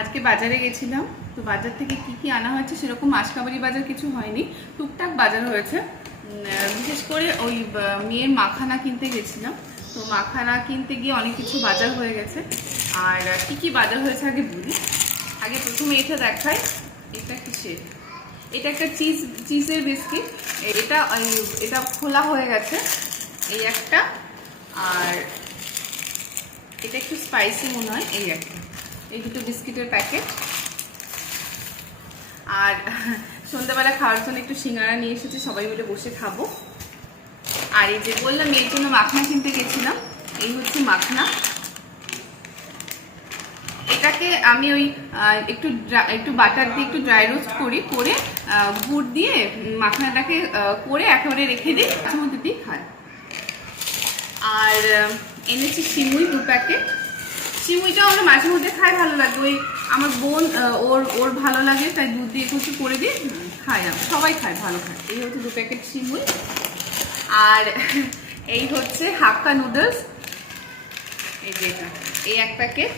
আজকে বাজারে গেছিলাম, তো বাজার থেকে কি কি আনা হয়েছে সেরকম মাসকাবারি বাজার কিছু হয়নি, টুকটাক বাজার হয়েছে। বিশেষ করে ওই মেয়ের মাখানা কিনতে গেছিলাম, তো মাখানা কিনতে গিয়ে অনেক কিছু বাজার হয়ে গেছে। আর কি কি বাজার হয়েছে আগে বলি। আগে প্রথমে এটা দেখাই, এটা কিসের? এটা একটা চিজ, চিজের বিস্কিট, এটা এটা খোলা হয়ে গেছে, এই একটা, আর এটা একটু স্পাইসি মনে হয়, এই একটা। এই দুটো বিস্কিটের প্যাকেট। আর সন্ধ্যাবেলা খাওয়ার জন্য একটু সিঙ্গারা নিয়ে এসেছি, সবাই মিলে বসে খাব। আর এই যে বললাম মেয়ের জন্য মাখনা কিনতে গেছিলাম। এই হচ্ছে মাখনা। এটাকে আমি ওই একটু একটু বাটার দিয়ে একটু ড্রাই রোস্ট করি, করে গুড় দিয়ে মাখনাটাকে করে একেবারে রেখে দিই মধ্যে দিয়ে খাই। আর এনেছি সিমুই দু প্যাকেট। সিমুইটা আমরা মাঝে মধ্যে খাই ভালো লাগে। ওই আমার বোন ওর ওর ভালো লাগে তাই দুধ দিয়ে কিছু করে উম, খাই আমি সবাই খায় ভালো খায়। এই হচ্ছে দু প্যাকেট সিমুই আর এই হচ্ছে হাক্কা নুডলস। এই যে এটা এই এক প্যাকেট।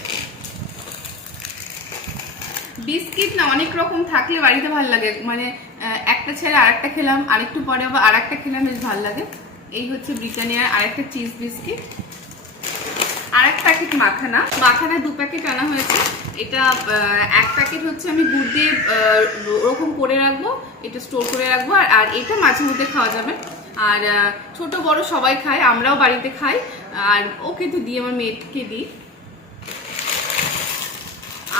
বিস্কিট না অনেক রকম থাকলে বাড়িতে ভালো লাগে। মানে একটা ছেড়ে আরেকটা খেলাম আরেকটু পরে আবার আরেকটা খেলাম বেশ ভালো লাগে। এই হচ্ছে ব্রিটানিয়ার আরেকটা cheese biscuit. Packet makhana. Makhana দু প্যাকেট আনা হয়েছে। এটা এক প্যাকেট হচ্ছে আমি গুড় দিয়ে ওরকম করে রাখব, এটা স্টোর করে রাখব, আর এটা মাঝে মধ্যে খাওয়া যাবে। আর ছোট বড় সবাই খায়, আমরাও বাড়িতে খাই। আর ওকে তো দিই আমার মেয়েকে দিই।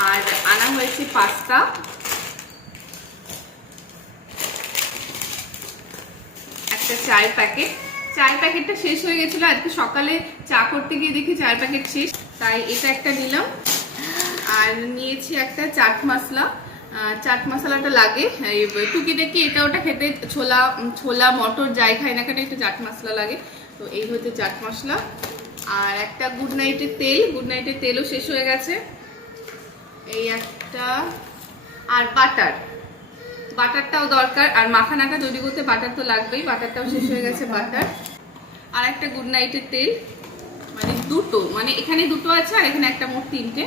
আর আনা হয়েছে পাস্তা। একটা চায়ের প্যাকেট চায়ের প্যাকেটটা শেষ হয়ে গেছিল, আজকে সকালে চা করতে গিয়ে দেখি চায়ের প্যাকেট শেষ, তাই এটা একটা নিলাম। আর নিয়েছি একটা চাট মশলা। চাট মশলাটা লাগে, এই দেখি এটা ওটা খেতে ছোলা ছোলা, মটর, যাই খাই না কেন একটু চাট মশলা লাগে। তো এই হচ্ছে চাট মশলা। আর একটা গুড নাইটের তেল গুড নাইটের তেলও শেষ হয়ে গেছে। এই একটা, আর বাটার। বাটারটাও দরকার আর মাখানাটা তৈরি করতে বাটার তো লাগবেই বাটারটাও শেষ হয়ে গেছে বাটার। আর একটা গুড নাইটের তেল মানে দুটো মানে এখানে দুটো আছে আর এখানে একটা মোট তিনটে।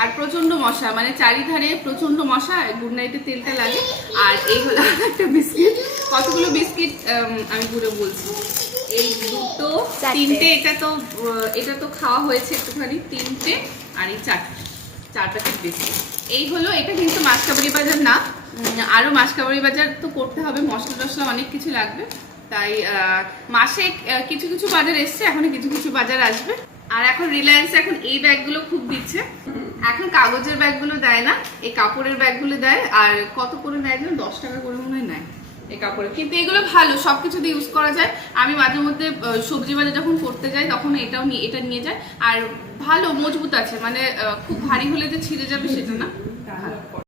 আর প্রচণ্ড মশা মানে চারিধারে প্রচণ্ড মশা গুড নাইটের তেলটা লাগে। আর এই হলো একটা বিস্কিট। কতগুলো বিস্কিট আমি ঘুরে বলছি। এই দুটো তিনটে এটা তো এটা তো খাওয়া হয়েছে একটুখানি তিনটে আর এই চারটে। চার প্যাকেট বেশি। এই হলো, এটা কিন্তু মাসকাবারি বাজার না। আরও আরও মাসকাবাড়ি বাজার তো করতে হবে, মশলা টশলা অনেক কিছু লাগবে। তাই মাসে কিছু কিছু বাজার এসছে, এখন কিছু কিছু বাজার আসবে। আর এখন রিলায়েন্স এখন এই ব্যাগগুলো খুব দিচ্ছে। এখন কাগজের ব্যাগগুলো দেয় না, এই কাপড়ের ব্যাগগুলো দেয়। আর কত করে নেয় যেন? দশ টাকা করে এই কাপড়ে। কিন্তু এগুলো ভালো সব দিয়ে ইউজ করা যায়। আমি মাঝে মধ্যে সবজি বাজার যখন করতে যাই, তখন এটাও নিয়ে, এটা নিয়ে যাই। আর ভালো, মজবুত আছে। মানে খুব ভারী হলে যে ছিঁড়ে যাবে সেটা না। ভালো